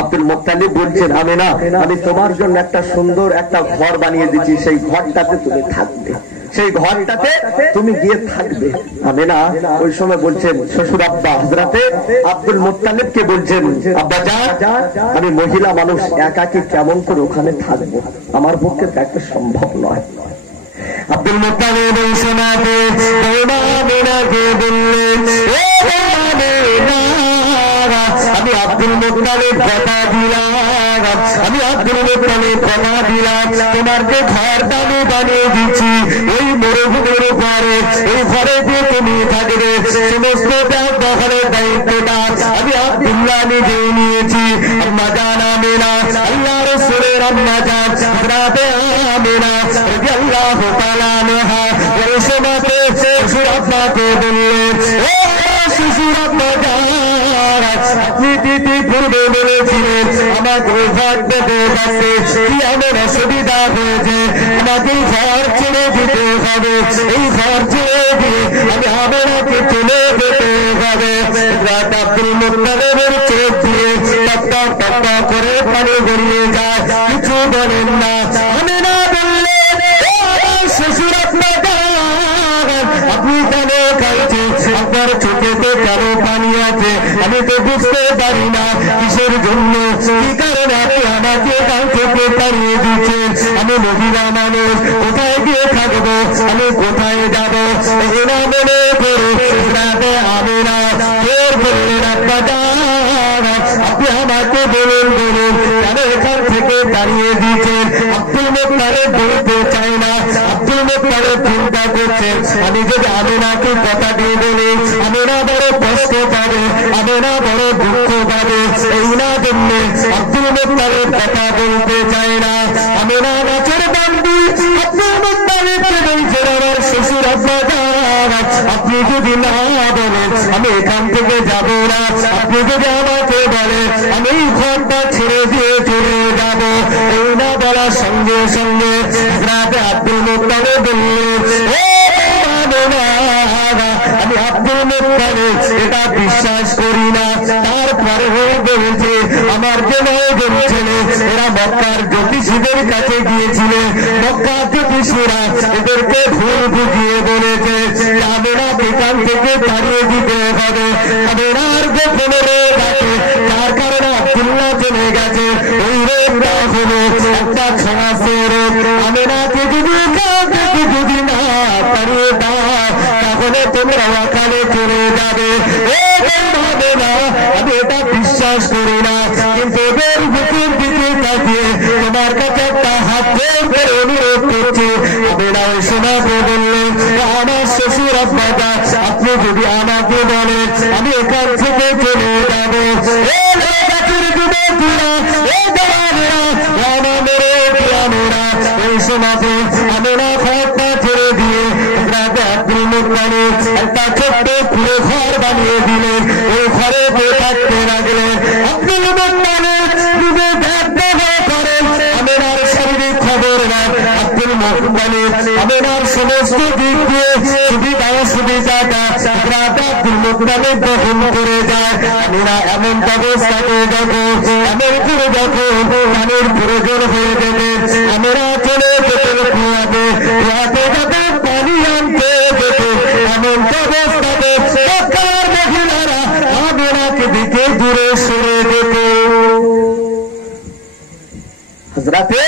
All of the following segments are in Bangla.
আব্দুল মুত্তালিব বলছেন, আমিনা আমি তোমার জন্য একটা সুন্দর একটা ঘর বানিয়ে দিচ্ছি, সেই ঘরটাতে তুমি থাকবে, সেই ঘরটাতে তুমি গিয়ে থাকবে। আমিনা ওই সময় বলছেন শ্বশুর আব্বা হযরতে আব্দুল মুত্তালিবকে বলছেন, আব্বা জান আমি মহিলা মানুষ একাকী কেমন করে ওখানে থাকবো, আমার পক্ষে তো একটা সম্ভব নয়। আব্দুল মুত্তালিব এই সময়তে আমিনাকে বললেন, আমি আব্দুল মুত্তালিব কথা দিলাম, আমি আব্দুল মুত্তালিব কথা দিলাম, তোমার যে ঘরটা আমি বানিয়ে দিচ্ছি ওই মরুভূমির উপরে, এই ঘরে দিয়ে তুমি থাকবে, সমস্ত ঘরের দায়িত্বটা আমি আব্দুল্লাহ নিজে নিয়েছি। আম্মা জান আমিনা, আল্লাহ রাসূলের আম্মা জান হযরতে আমিনা রাদিয়াল্লাহু তাআলা আনহা এই সময়তে শ্বশুর আব্বাকে বললেন, ও শ্বশুর আব্বা জান আপনি দিদি পূর্বে বলেছিলেন আমাকে ঘর পেতে পারবে, কি এমন অসুবিধা হয়েছে আমাকে ঘর ছেড়ে দিতে হবে, এই ঘর ছেড়ে দিয়ে আমি আমাকে চলে যেতে হবে। আব্দুল মুত্তালিবের চোখ দিয়ে টপ টপ করে পানি গড়িয়ে যায়, কিছু বলেন না। আমিনা বললেন, শ্বশুর আপনার আপনি কেন খাইছেন, আপনার চোখেতে কেন পানি আছে, আমি তো বুঝতে পারি না কিসের জন্য, কি কারণে আপনি আমাকে গান থেকে তাড়িয়ে দিচ্ছেন, আমি মহিলা মানুষ কোথায় গিয়ে থাকবো, আমি কোথায় যাবো, এরা মনে করে রাতে আমিনা ফের বললেন, আব্বা জান আপনি আমাকে বলুন কেন এখান থেকে তাড়িয়ে দিচ্ছেন। আব্দুল মুত্তালিব বলতে চাই না, আব্দুল মুত্তালিব চিন্তা করছেন আমি যদি আমিনাকে কথা দিয়ে বলি আমিনা বড় কষ্ট পাবে, আমিনা বড় দুঃখ পাবে, এই না জন্য আব্দুল মুত্তালিব কথা বলতে চাই না। আমিনা নাচের বান্দি আব্দুল মুত্তালিবকে বলছেন, আমার শ্বশুর আব্বা জান আপনি যদি না বলেন আমি এখান থেকে যাব না, আপনি যদি আমাকে বলেন আমি এই ঘরটা ছেড়ে দিয়ে চলে যাব, এই না বলার সঙ্গে সঙ্গে রাতে আব্দুল মুত্তালিব বললেন, আমি আব্দুল মুত্তালিব এটা বিশ্বাস করি না, তারপরেও বলছে আমার যে নয়জন ছেলে এরা মক্কার জ্যোতিষীদের কাছে গিয়েছিলেন, মক্কার জ্যোতিষীরা এদেরকে ভুল বুঝিয়ে বলেছে আমিনা এখান থেকে তাড়িয়ে দিতে হবে, আমিনার গোপনে রাখে, তার কারণে আব্দুল্লাহ চলে গেছে, ওই রোগটা হলো একটা ছড়াছে রোগ, আমিনাকে যদি না তাড়িয়ে দাও তাহলে তোমরা ওখানে চলে যাবে, হবে না, আমি এটা বিশ্বাস করি না, কিন্তু ওদের বুকের দিকে তাকিয়ে তোমার কাছে একটা হাত করে অনুরোধ করছি। আমিনা ওই সময় বললেন, আমার শ্বশুর আব্বা জান আপনি যদি আমাকে বলেন আমি এখান থেকে চলে যাবো, এই সময় আমিনা ঘরটা ছেড়ে দিয়ে আব্দুল মুত্তালিব একটা ছোট্ট খুলে ঘর বানিয়ে দিলেন, ওই ঘরে থাকতে লাগলেন। আব্দুল মুত্তালিব ডুবে ব্যবহার করেন, আমিনার শারীরিক খবর নেন, আব্দুল মুত্তালিব আমিনার সমস্ত দিক দিয়ে সুবিধা অসুবিধাটা আব্দুল মুত্তালিব গ্রহণ করে যায়। আমিনা এমন অবস্থাতে যখন এমন করে যখন পানির প্রয়োজন হয়ে গেলে আমিনা চলে যেতেন কুয়াতে, কুয়াতে যখন পানি আনতে যেত এমন অবস্থাতে মক্কার মহিলারা আমিনাকে দিকে দূরে সরে যেত। হযরতে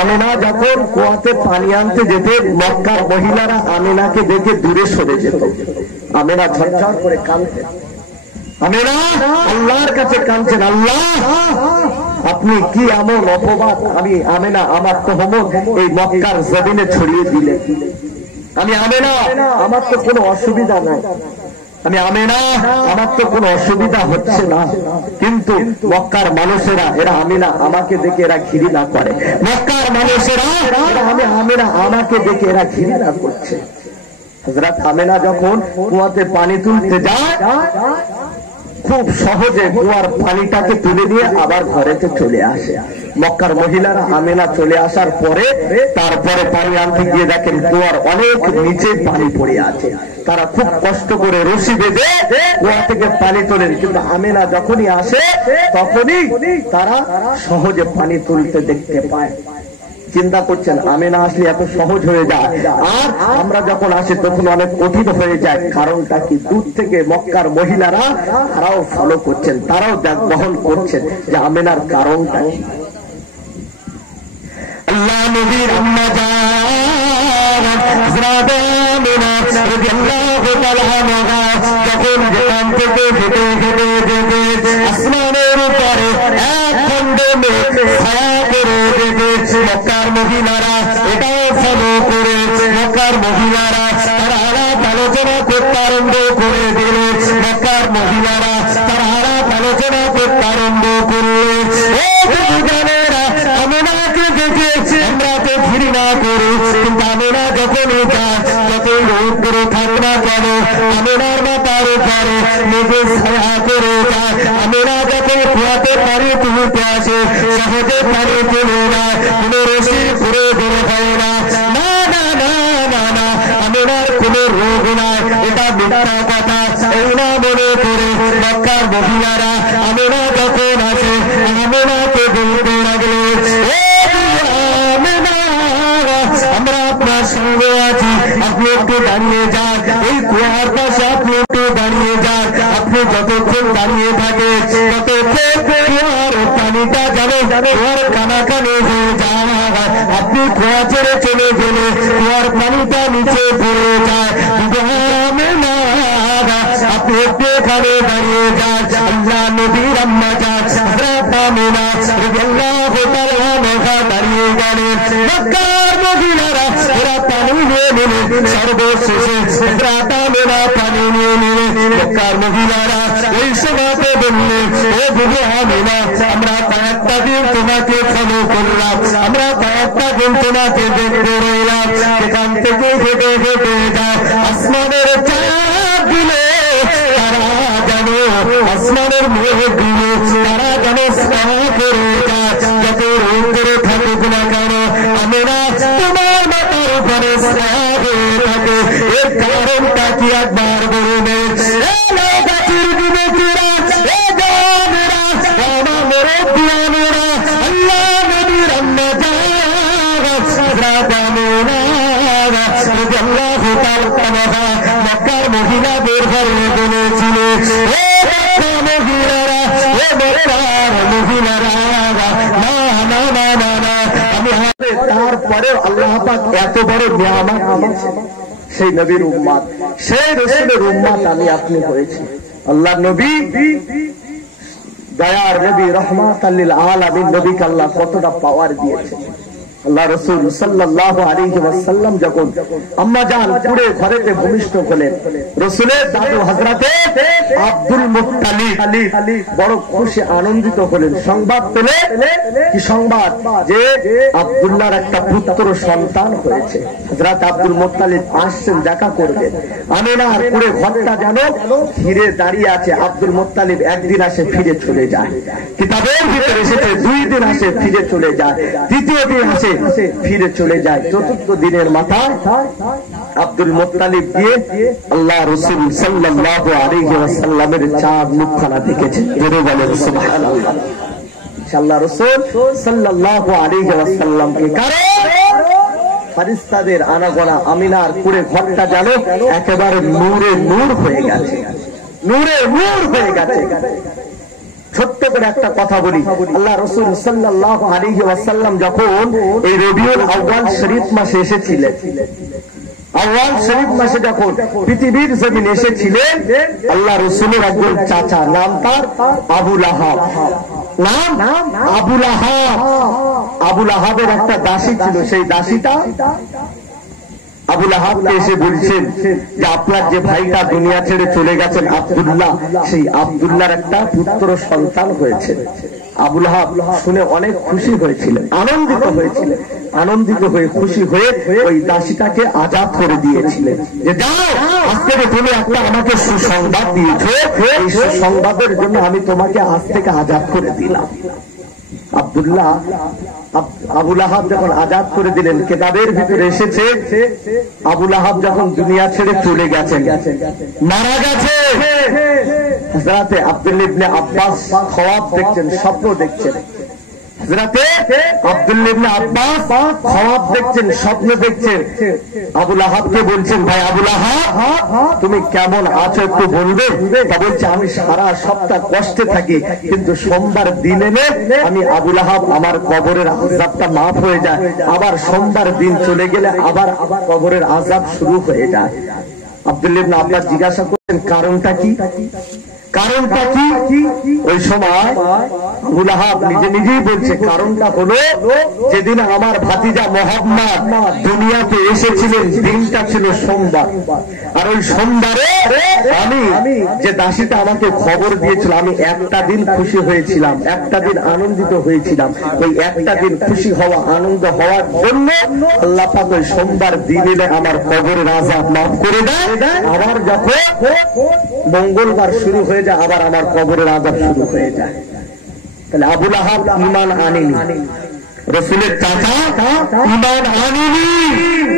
আমিনা যখন কুয়াতে পানি আনতে যেত মক্কার মহিলারা আমিনাকে দেখে দূরে সরে যেত, আমিনা ঝরঝর করে কাঁদতেন, আমিনা আল্লাহর কাছে কাঁদছেন, আল্লাহ আপনি কি এমন অপবাদ আমি আমিনা আমার তহমত এই মক্কার জমিনে ছড়িয়ে দিলেন, আমি আমিনা আমার তো কোনো অসুবিধা নাই, আমি আমিনা আমার তো কোনো অসুবিধা হচ্ছে না, কিন্তু মক্কার মানুষেরা এরা আমিনা আমাকে দেখে এরা ঘৃণা করে, মক্কার মানুষেরা আমি আমিনা আমাকে দেখে এরা ঘৃণা করছে। হযরত আমিনা যখন কুয়াতে পানি তুলতে যায় খুব সহজে কুয়ার পানিটাকে তুলে নিয়ে আবার ঘরেতে চলে আসে। মক্কার মহিলারা আমেনা চলে আসার পরে তারপরে পানি আনতে গিয়ে দেখেন কুয়ার অনেক নিচে পানি পড়ে আছে। তারা খুব কষ্ট করে রশি বেঁধে কুয়া থেকে পানি তোলেন, কিন্তু আমেনা যখনই আসে তখনই তারা সহজে পানি তুলতে দেখতে পায়। চিন্তা করছেন আমেনা আসলে এত সহজ হয়ে যায়, আর আমরা যখন আসি তখন অনেক কঠিন হয়ে যায়। কারণটা কি? দূর থেকে মক্কার মহিলারা তারাও ফলো করছেন, তারাও বহন করছেন যে আমেনার কারণটা কি। আল্লাহ নবীর আম্মা জান হযরত আমেনা রাদিয়াল্লাহু তাআলা আনহা যখন যেখান থেকে হেঁটে হেঁটে যেতে আসমানের উপরে এক খণ্ড মেঘ ছায়া করে যেতে মক্কার মহিলারা এটাও ফলো করে মক্কার মহিলারা তারা আলাপ আলোচনা করতে আরম্ভ করে দিল। মক্কার মহিলারা তারা আলাপ আলোচনা করতে আরম্ভ করলো। আমেনাকে দেখে আমরা তো ঘৃণা করি, কিন্তু আমেনা যখন যতই রোদ করে থাক না কেন আমেনার মাথার উপরে মেঘে ছায়া করে যায়। আমেনা যখন খোয়াতে পানি তুলতে আসে সহজে পানি তুলে না, কোন রশির ঘুরে বের হয় না। না না না না না, আমেনার কোন রোগ নাই, এটা মিথ্যা কথা। এই না মনে করে মক্কার মহিলারা আমেনা যখন আসে আমেনাকে বলতে লাগলো, আমরা আপনার সঙ্গে আছি, আপনি একটু দাঁড়িয়ে যান, এই কুয়ার পাশে আপনি একটু দাঁড়িয়ে যান। আপনি যতক্ষণ দাঁড়িয়ে থাকে ততক্ষণ কুয়ার পানিটা যাবে কুয়ার কানাকানি হয়ে যায়। আপনি কুয়া ছেড়ে চলে গেলে কুয়ার পানিটা নিচে পড়ে যায়। আপনি একটু এখানে দাঁড়িয়ে যান। আল্লাহ নবীর আম্মা জান হযরত আমেনা রাদিয়াল্লাহু তাআলা আনহা দাঁড়িয়ে গেলেন। মক্কার মহিলারা ওরা পানি নিয়ে নিলেন, সর্বশেষে হযরত আমেনা পানি নিয়ে নিলেন। মক্কার মহিলারা ওই সময়তে বললেন, ও বুবু আমেনা, আমরা কয়েকটা দিন তোমাকে ফলো করলাম, আমরা কয়েকটা দিন তোমাকে দেখতে রইলাম, সেখান থেকে হেঁটে হেঁটে যাও আসমানের চাঁদ দিলে তারা যেন আসমানের মেঘগুলো তারা যেন ছায়া করে যায়। যত রোদ করে থাকুক না কেন আমেনা তোমার মাথার উপরে ছায়া হয়ে থাকে। এর কারণটা কি একবার বলবেন? গাছের যুবকেরা, আল্লাহ নবীর আম্মা জান হযরত আমেনা রাদিয়াল্লাহু তাআলা আনহা মক্কার মহিলাদের ঘরে বলেছিল, ও মহিলারা, ও মহিলারা, না না না না না, আমি তারপরে আল্লাহ পাক এত বড় নিয়ামত দিয়েছেন। সেই নবীর উম্মত, সেই রাসূলের উম্মত আমি আপনি হয়েছি। আল্লাহ নবী দয়ার নবী রহমাতাল লিল আলামিন, নবীকে আল্লাহ কতটা পাওয়ার দিয়েছেন। আল্লাহ রাসূল সাল্লাল্লাহু আলাইহি ওয়াসাল্লাম যখন আম্মা জান পুরে ঘরেতে ভূমিষ্ঠ হলেন, রাসূলের দাদু হযরতে আব্দুল মুত্তালিব বড় খুশি আনন্দিত হলেন। সংবাদ পেলে কি সংবাদ? যে আব্দুল্লাহর একটা পুত্র সন্তান হয়েছে। হযরত আব্দুল মুত্তালিব আসছেন দেখা করবেন। আমেনার পুরে ঘরটা যেন ঘিরে দাঁড়িয়ে আছে। আব্দুল মুত্তালিব একদিন আসে ফিরে চলে যায়, কিতাবের ভিতরে এসেছে 2 দিন আসে ফিরে চলে যায়, তৃতীয় দিন আসে ফিরে চলে যায়। চতুর্থ দিনের মাথায় আব্দুল মুত্তালিব দিয়ে আল্লাহ রাসূল সাল্লাল্লাহু আলাইহি ওয়াসাল্লামের চাঁদ মুখখানা দেখেছেন। জোরে বলেন সুবহানাল্লাহ। আল্লাহ রাসূল সাল্লাল্লাহু আলাইহি ওয়াসাল্লামকে কারণ ফেরেশতাদের আনাগোনা আমিনার পুরে ঘরটা যেন একেবারে নূরে নূর হয়ে গেছে, নূরে নূর হয়ে গেছে। ছোট্ট করে একটা কথা বলি, আল্লাহ রাসূল সাল্লাল্লাহু আলাইহি ওয়াসাল্লাম যখন এই রবিউল আউয়াল শরীফ মাসে এসেছিলেন, আউয়াল শরীফ মাসে যখন পৃথিবীর জমিনে এসেছিলেন, আল্লাহ রাসূলের একজন চাচা, নাম তার আবু লাহাব, নাম আবু লাহাব। আবু লাহাবের একটা দাসী ছিল, সেই দাসীটা আবু লাহাবকে এসে বলছেন যে আপনার যে ভাইটা দুনিয়া ছেড়ে চলে গেছেন আব্দুল্লাহ, সেই আব্দুল্লাহর একটা পুত্র সন্তান হয়েছে। আবু লাহাব শুনে অনেক খুশি হয়েছিলেন, আনন্দিত হয়েছিলেন। আনন্দিত হয়ে খুশি হয়ে ওই দাসীটাকে আজাদ করে দিয়েছিলেন যে যাও, আজ থেকে তুমি একটা আমাকে সুসংবাদ দিয়েছো, এই সুসংবাদের জন্য আমি তোমাকে আজ থেকে আজাদ করে দিলাম। আবু লাহাব যখন আজাদ করে দিলেন, কেতাবের ভিতরে এসেছে আবু লাহাব যখন দুনিয়া ছেড়ে চলে গেছেন, মারা গেছে, হযরতে আব্দুল্লাহ ইবনে আব্বাস খওয়াব দেখছেন, স্বপ্ন দেখছেন। হযরতে আব্দুল্লাহ ইবনে আব্বাস খওয়াব দেখছেন, স্বপ্ন দেখছেন। আবু লাহাবকে বলছেন, ভাই আবু লাহাব তুমি কেমন আছো একটু বলবে? তা বলছে, আমি সারা সপ্তাহ কষ্টে থাকি, কিন্তু সোমবার দিন এনে আমি আবু লাহাব আমার কবরের আযাবটা মাফ হয়ে যায়, আবার সোমবার দিন চলে গেলে আবার কবরের আযাব শুরু হয়ে যায়। আব্দুল্লাহ ইবনে আব্বাস জিজ্ঞাসা করলেন, কারণটা কি? কারণটা কি? ওই সময় আবু লাহাব নিজে নিজেই বলছে, কারণটা হলো যেদিন আমার ভাতিজা মুহাম্মদ দুনিয়াতে এসেছিলেন দিনটা ছিল সোমবার, আর ওই সোমবারে আমি যে দাসীটা আমাকে খবর দিয়েছিল, আমি একটা দিন খুশি হয়েছিলাম, একটা দিন আনন্দিত হয়েছিলাম। ওই একটা দিন খুশি হওয়া, আনন্দ হওয়ার জন্য আল্লাহ পাক ওই সোমবার দিন এলে আমার কবরের আযাব মাফ করে দেয়। আবার যখন মঙ্গলবার শুরু হয়ে যায়, আবার আমার কবরের আযাব শুরু হয়ে যায়। তাহলে আবু লাহাব ঈমান আনেনি, রাসূলের চাচা ঈমান আনেনি।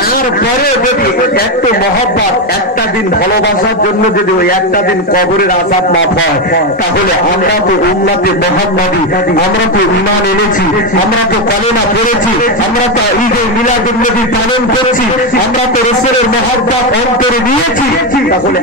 তারপরে যদি একটু মহব্বত, একটা দিন ভালোবাসার জন্য যদি ওই একটা দিন কবরের আযাব মাফ হয়, তাহলে আমরা তো উম্মতে মুহাম্মাদী, আমরা তো ঈমান এনেছি, আমরা তো কালেমা পড়েছি, আমরা তো ঈদে মিলাদুন নবী পালন করছি, আমরা তো রাসূলের মহব্বত অন্তরে নিয়েছি, তাহলে